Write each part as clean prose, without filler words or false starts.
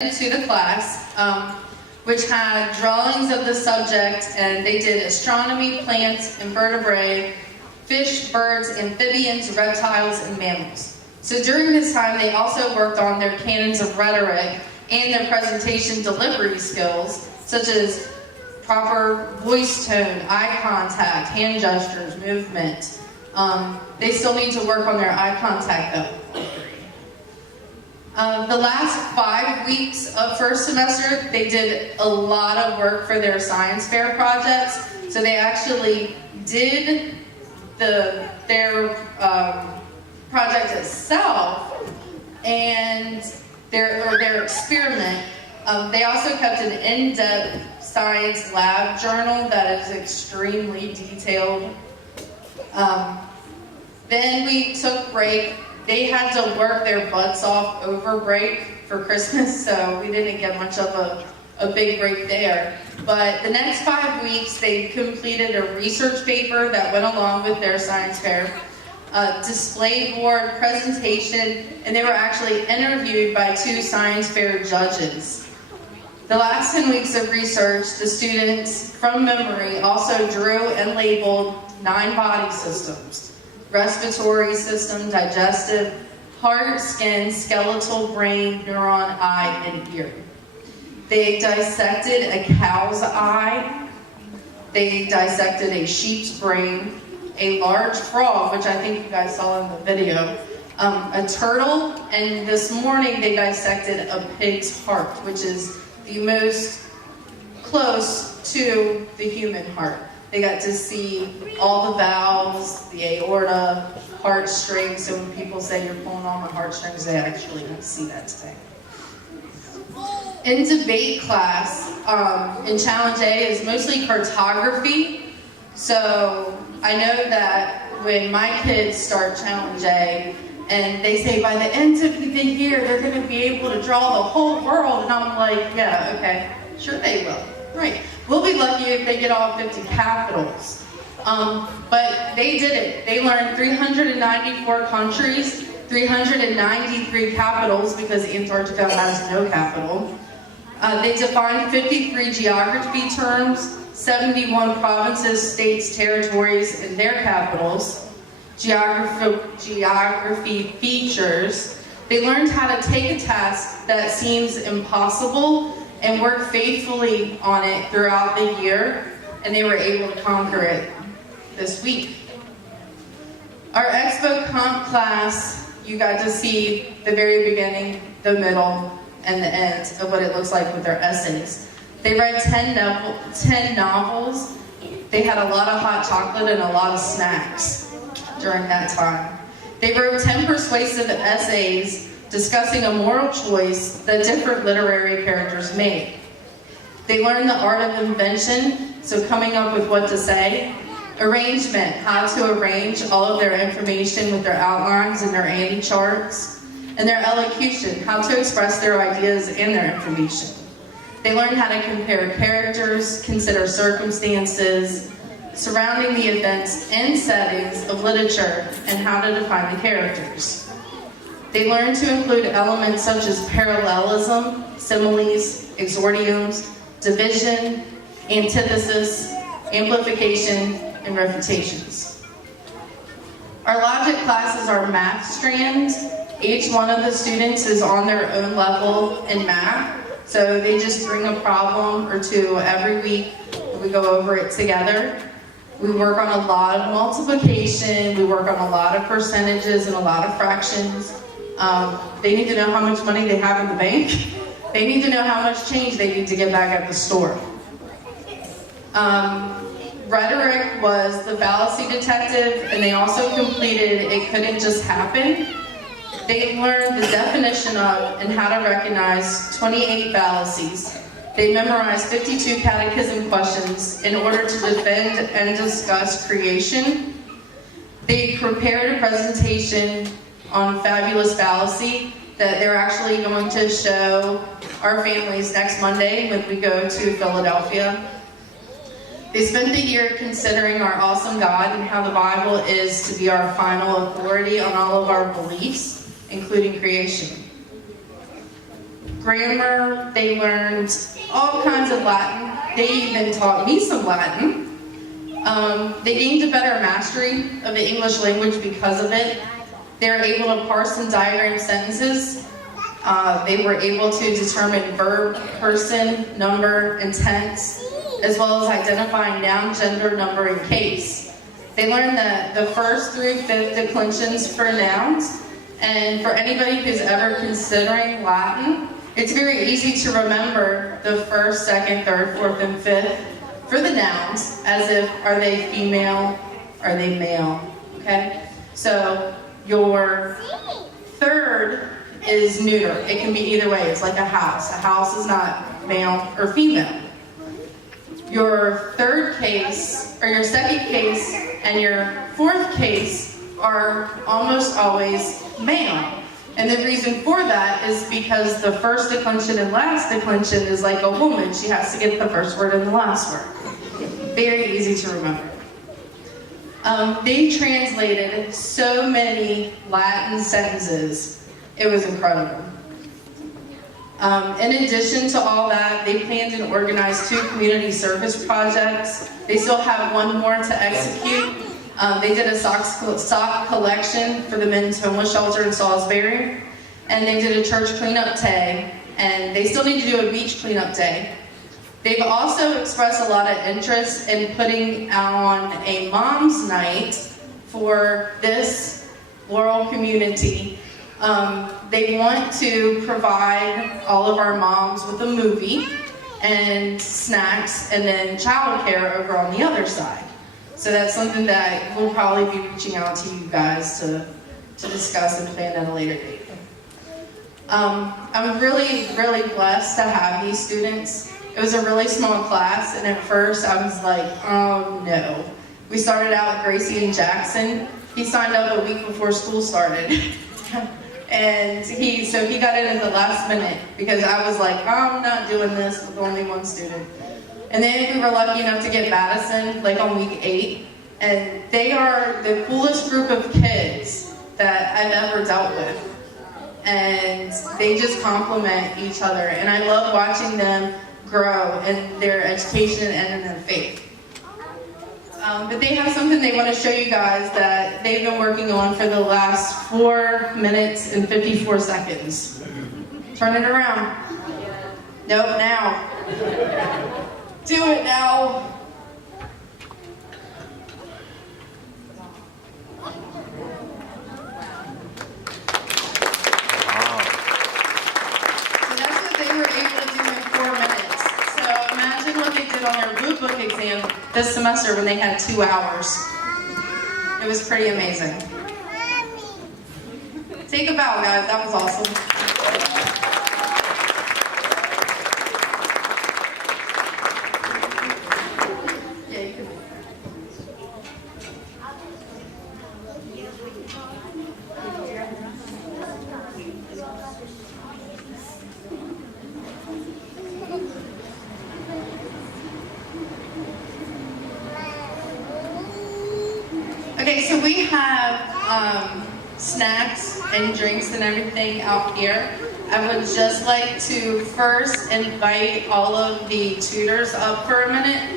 To the class, which had drawings of the subject, and they did astronomy, plants, invertebrate, fish, birds, amphibians, reptiles, and mammals. So during this time, they also worked on their canons of rhetoric and their presentation delivery skills, such as proper voice tone, eye contact, hand gestures, movement. They still need to work on their eye contact though. The last 5 weeks of first semester, they did a lot of work for their science fair projects. So they actually did their project itself and their experiment. They also kept an in-depth science lab journal that is extremely detailed. Then we took break. They had to work their butts off over break for Christmas, so we didn't get much of a big break there. But the next 5 weeks, they completed a research paper that went along with their science fair, a display board presentation, and they were actually interviewed by 2 science fair judges. The last 10 weeks of research, the students, from memory, also drew and labeled 9 body systems: respiratory system, digestive, heart, skin, skeletal, brain, neuron, eye, and ear. They dissected a cow's eye. They dissected a sheep's brain, a large frog, which I think you guys saw in the video, a turtle, and this morning they dissected a pig's heart, which is the most close to the human heart. They got to see all the valves, the aorta, heartstrings. So when people say you're pulling on the heartstrings, they actually don't see that today. In debate class, in Challenge A is mostly cartography. So I know that when my kids start Challenge A, and they say by the end of the year, they're going to be able to draw the whole world. And I'm like, yeah, okay, sure they will. Right. We'll be lucky if they get all 50 capitals. But they did it. They learned 394 countries, 393 capitals, because Antarctica has no capital. They defined 53 geography terms, 71 provinces, states, territories, and their capitals. Geography features. They learned how to take a task that seems impossible and work faithfully on it throughout the year, and they were able to conquer it this week. Our Expo Comp class, you got to see the very beginning, the middle, and the end of what it looks like with their essays. They read 10 novels. They had a lot of hot chocolate and a lot of snacks during that time. They wrote 10 persuasive essays discussing a moral choice that different literary characters made. They learned the art of invention, so coming up with what to say. Arrangement, how to arrange all of their information with their outlines and their Annie charts. And their elocution, how to express their ideas and their information. They learned how to compare characters, consider circumstances surrounding the events and settings of literature, and how to define the characters. They learned to include elements such as parallelism, similes, exordiums, division, antithesis, amplification, and refutations. Our logic classes are math strands. Each one of the students is on their own level in math, so they just bring a problem or two every week, and we go over it together. We work on a lot of multiplication, we work on a lot of percentages and a lot of fractions. They need to know how much money they have in the bank. They need to know how much change they need to get back at the store. Rhetoric was the fallacy detective, and they also completed It Couldn't Just Happen. They learned the definition of and how to recognize 28 fallacies. They memorized 52 catechism questions in order to defend and discuss creation. They prepared a presentation on fabulous fallacy that they're actually going to show our families next Monday when we go to Philadelphia. They spent the year considering our awesome God and how the Bible is to be our final authority on all of our beliefs, including creation. grammar, they learned all kinds of Latin. They even taught me some Latin. They gained a better mastery of the English language because of it. They were able to parse and diagram sentences. They were able to determine verb, person, number, and tense, as well as identifying noun, gender, number, and case. They learned the first through fifth declensions for nouns. And for anybody who's ever considering Latin, it's very easy to remember the first, second, third, fourth, and fifth for the nouns, as if, are they female, are they male, okay? So your third is neuter. It can be either way. It's like a house. A house is not male or female. Your third case, or your second case, and your fourth case are almost always male. And the reason for that is because the first declension and last declension is like a woman. She has to get the first word and the last word. Very easy to remember. They translated so many Latin sentences. It was incredible. In addition to all that, they planned and organized 2 community service projects. They still have one more to execute. They did a sock collection for the men's homeless shelter in Salisbury, and they did a church cleanup day, and they still need to do a beach cleanup day. They've also expressed a lot of interest in putting on a mom's night for this Laurel community. They want to provide all of our moms with a movie and snacks and then childcare over on the other side. So that's something that we'll probably be reaching out to you guys to discuss and plan at a later date. I'm really, really blessed to have these students. It was a really small class, and at first I was like, oh no. We started out with Gracie and Jackson. He signed up a week before school started. And he got in at the last minute because I was like, I'm not doing this with only one student. And then we were lucky enough to get Madison like on week 8. And they are the coolest group of kids that I've ever dealt with. And they just complement each other. And I love watching them grow in their education and in their faith. But they have something they want to show you guys that they've been working on for the last 4 minutes and 54 seconds. Turn it around. Nope, now. Do it now. So that's what they were able to do in 4 minutes. So imagine what they did on their Blue Book exam this semester when they had 2 hours. It was pretty amazing. Take a bow, guys. That was awesome. Yeah, you can. Okay, so we have snacks and drinks and everything out here. I would just like to first invite all of the tutors up for a minute.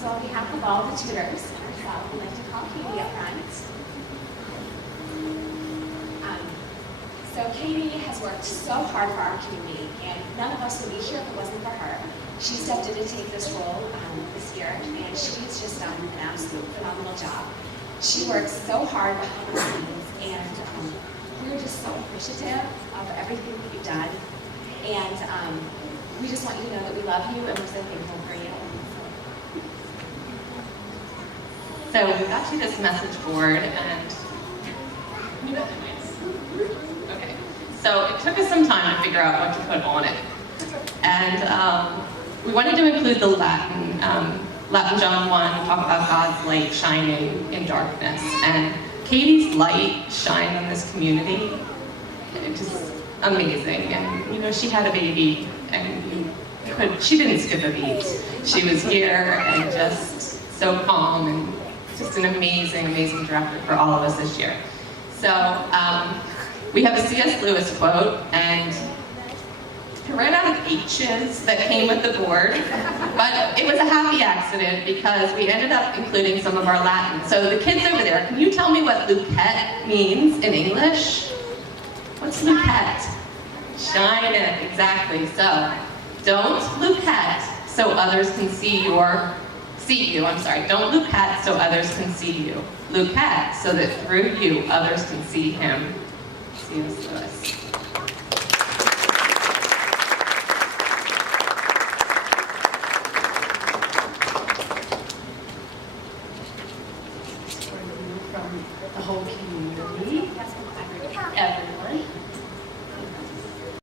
So on behalf of all the tutors, we'd like to call Katie up front. So Katie has worked so hard for our community, and none of us would be here if it wasn't for her. She stepped in to take this role this year, and she's just done an absolute phenomenal job. She works so hard behind the scenes, and we're just so appreciative of everything that you've done. And we just want you to know that we love you, and we're so thankful for you. So we got you this message board, and okay. So it took us some time to figure out what to put on it. And we wanted to include the Latin. Latin John 1, talk about God's light shining in darkness. And Katie's light shined on this community. It's just amazing. And you know, she had a baby, and she didn't skip a beat. She was here and just so calm, and just an amazing, amazing director for all of us this year. So we have a C.S. Lewis quote, and I ran out of H's that came with the board, but it was a happy accident because we ended up including some of our Latin. So the kids over there, can you tell me what Luquette means in English? What's Luquette? Shine it, exactly. So don't Luquette so others can see you. Don't Luquette so others can see you. Luquette so that through you others can see him. C.S. Lewis. From the whole community.